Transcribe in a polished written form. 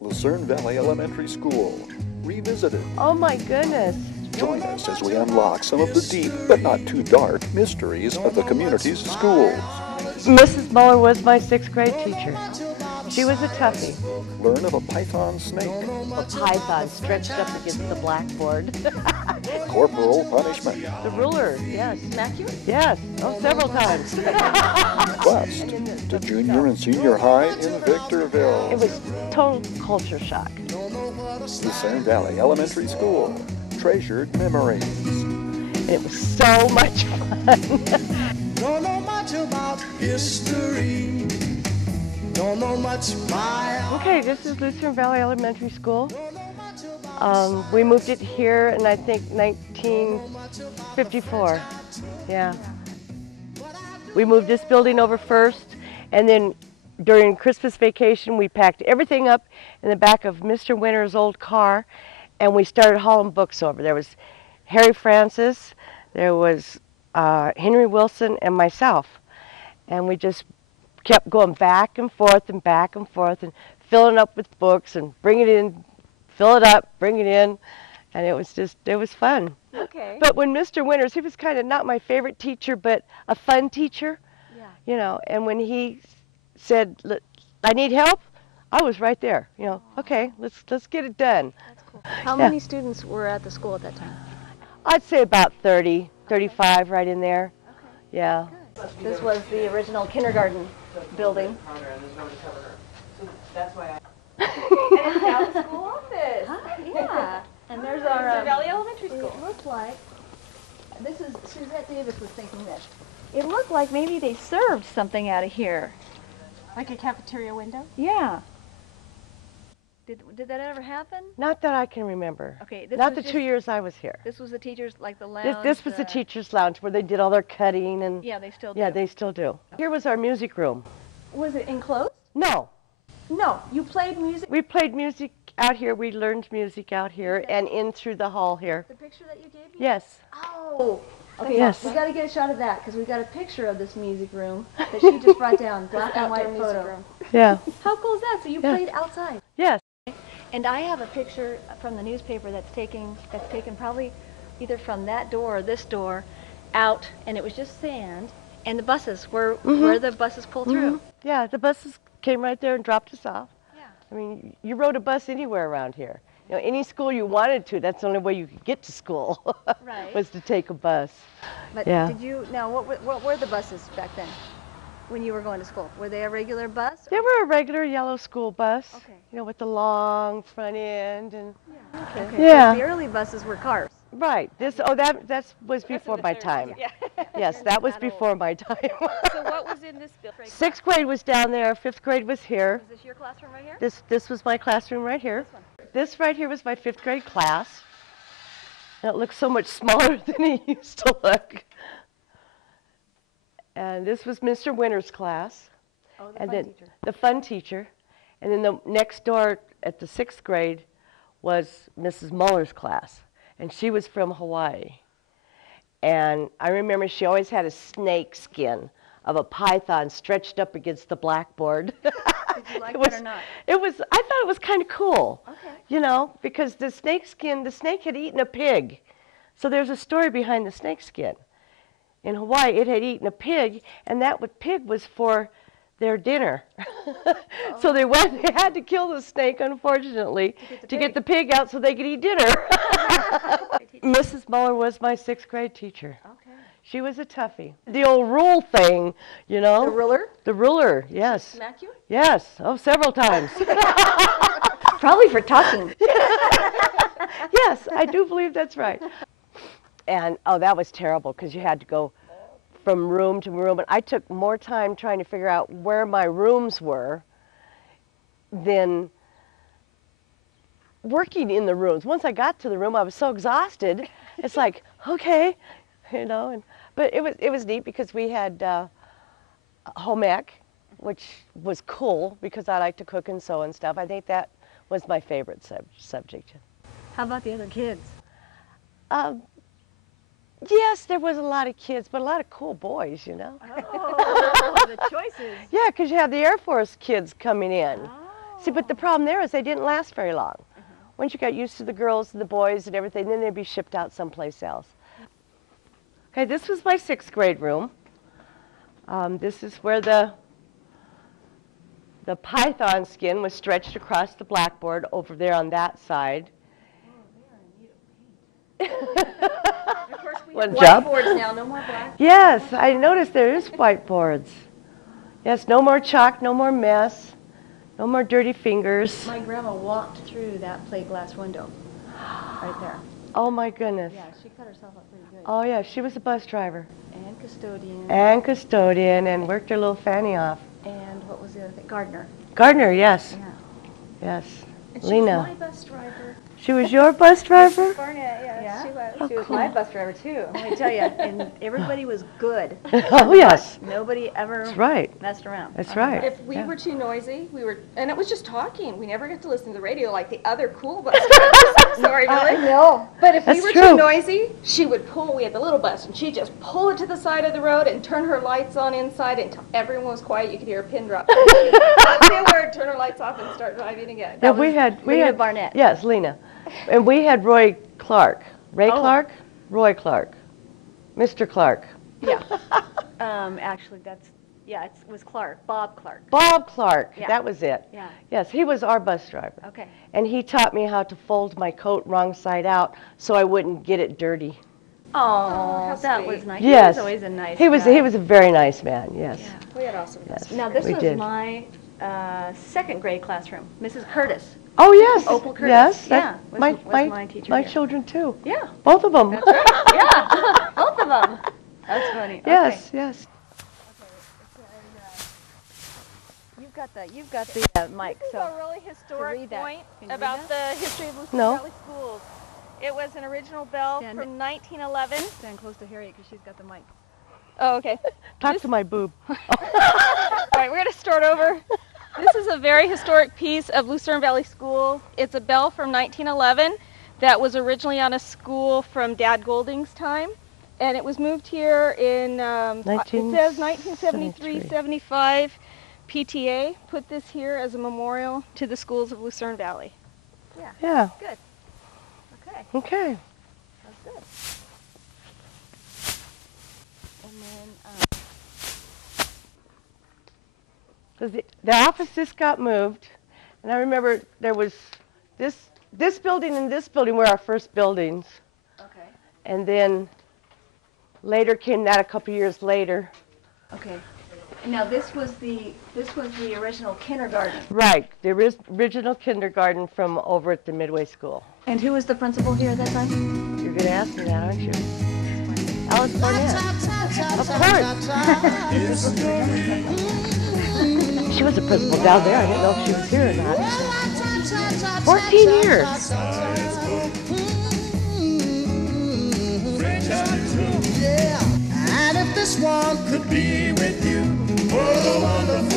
Lucerne Valley Elementary School, revisited. Oh my goodness. Join us as we unlock some of the deep, but not too dark, mysteries of the community's schools. Mrs. Muller was my 6th grade teacher. She was a toughie. Learn of a python snake. A python stretched up against the blackboard. Corporal punishment. The ruler, yes. Smack you? Yes, oh, several times. Quest to junior and senior high in Victorville. It was total culture shock. Lucerne Valley Elementary School, treasured memories. And it was so much fun. Don't know much about history. Don't know much about. Okay, this is Lucerne Valley Elementary School. We moved it here in, I think, 1954. Yeah. We moved this building over first, and then during Christmas vacation, we packed everything up in the back of Mr. Winter's old car, and we started hauling books over. There was Harry Francis, there was Henry Wilson, and myself. And we just kept going back and forth and filling up with books and bring it in, fill it up, bring it in, and it was fun. Okay. But when Mr. Winters, he was kind of not my favorite teacher, but a fun teacher, Yeah. you know, and when he said, I need help, I was right there, you know, okay, let's get it done. That's cool. How many students were at the school at that time? I'd say about 30, 35 right in there. Okay. Yeah. Good. This was the original kindergarten building. That's why And it's now the school office. Huh? Yeah. And there's our Lucerne Valley Elementary School. It looks like, this is, Suzette Davis was thinking this. It looked like maybe they served something out of here. Like a cafeteria window? Yeah. Did that ever happen? Not that I can remember. Okay. This Not was the 2 years I was here. This was the teachers, like the lounge. This was the teacher's lounge where they did all their cutting and Yeah, they still do. yeah, they still do. Here was our music room. Was it enclosed? No, No. You played music? we played music out here. We learned music out here and in through the hall here. The picture that you gave me? Yes. Oh. Okay, Yes. we got to get a shot of that because we got a picture of this music room that she just brought down, black and white photo. Yeah. How cool is that? So you Yeah. played outside. Yes. And I have a picture from the newspaper that's taken probably either from that door or this door out, and it was just sand, and the buses where the buses pull through. Yeah, the buses came right there and dropped us off. Yeah. I mean, you rode a bus anywhere around here. You know, any school you wanted to, that's the only way you could get to school, Right. was to take a bus. But Yeah. did you, now what were the buses back then when you were going to school? Were they a regular bus? They were a regular yellow school bus, Okay. you know, with the long front end and Okay. Yeah. The early buses were cars. right. That was before my time. Yeah. Yes, that was before my time. So what was in this building? 6th grade was down there, 5th grade was here. Is this your classroom right here? This was my classroom right here. This right here was my 5th grade class. And it looks so much smaller than it used to look. And this was Mr. Winter's class. Oh, the And fun then teacher. the fun teacher. And then the next door at the 6th grade was Mrs. Muller's class. And she was from Hawaii. And I remember she always had a snake skin of a python stretched up against the blackboard. Did you like It that was- or not? I thought it was kind of cool. Okay. You know, because the snake had eaten a pig. So there's a story behind the snake skin. In Hawaii, it had eaten a pig, and that pig was for their dinner. So they had to kill the snake, unfortunately, to get the pig out so they could eat dinner. Mrs. Muller was my 6th grade teacher. Okay. She was a toughie. The old rule thing, you know. The ruler? The ruler, yes. Smack you? Yes, oh, several times. Probably for talking. Yes, I do believe that's right. And, oh, that was terrible because you had to go from room to room. And I took more time trying to figure out where my rooms were than working in the rooms. Once I got to the room, I was so exhausted. It's like, okay, you know. But it was neat because we had home ec, which was cool because I like to cook and sew and stuff. I think that was my favorite subject. How about the other kids? Yes, there was a lot of kids, but a lot of cool boys, you know. Oh, the choices. Yeah, because you have the Air Force kids coming in. Oh. See, but the problem there is they didn't last very long. Once you got used to the girls and the boys and everything, then they'd be shipped out someplace else. Okay, this was my 6th grade room. This is where the python skin was stretched across the blackboard over there on that side. Of course, we One have job. whiteboards now, no more black. Yes, I noticed there is whiteboards. Yes, no more chalk, no more mess, no more dirty fingers. My grandma walked through that plate glass window, right there. Oh my goodness. Yeah, she cut herself up pretty good. Oh yeah, she was a bus driver. And custodian. And custodian, and worked her little fanny off. And what was the other thing? Gardener. Gardener, yes. Yeah. Yes. And she Lena. was my bus driver. She was your bus driver? Barnett, yes, Yeah? she was. Oh, She was cool. my bus driver too. Let me tell you, and everybody was good. Oh yes. Nobody ever That's right. messed around. That's right. If we Yeah. were too noisy, and it was just talking. We never got to listen to the radio like the other cool bus drivers. I'm sorry, I Millie. know. But if we That's were true. too noisy, she would pull. We had the little bus, and she'd just pull it to the side of the road and turn her lights on inside until everyone was quiet. You could hear a pin drop. Not say a word, turn her lights off, and start driving again. Yeah, we had Lena Barnett. Yes, Lena. And we had Roy Clark. Ray Oh. Clark? Roy Clark. Mr. Clark. Yeah. Actually, it was Clark, Bob Clark. Bob Clark. Yeah. That was it. Yeah. Yes, he was our bus driver. Okay. And he taught me how to fold my coat wrong side out so I wouldn't get it dirty. Oh, how that sweet. was nice. Yes. He was always a nice He was guy. a very nice man, yes. Yeah. We had awesome Yes. bus Now, this we was did. my 2nd grade classroom, Mrs. Curtis. Oh, yes. Opal Curtis. Yes. Yeah, was my teacher My here. children too. Yeah, Both of them. that's right. Yeah, both of them. That's funny. Yes, Okay. yes. You've got the mic. This is So a really historic read that. point Can you read about that? the history of Lucerne No. Valley Schools. It was an original bell Stand from 1911. stand close to Harriet because she's got the mic. Oh, okay. Talk to my boob. All right, we're going to start over. This is a very historic piece of Lucerne Valley School. It's a bell from 1911 that was originally on a school from Dad Golding's time. And it was moved here in, it says 1973-75. PTA put this here as a memorial to the schools of Lucerne Valley. Yeah. Good. Okay, Okay. that's good. And then, 'Cause the office just got moved, and I remember there was this building and this building were our first buildings, okay, and then later came that a couple years later. okay. Now this was the original kindergarten. Right, the original kindergarten from over at the Midway School. And who was the principal here at that time? You're going to ask me that, aren't you? Alice Barnett. Of course. She was a principal down there. I didn't know if she was here or not. 14 years. Yeah. And if this one could be with you, what a wonderful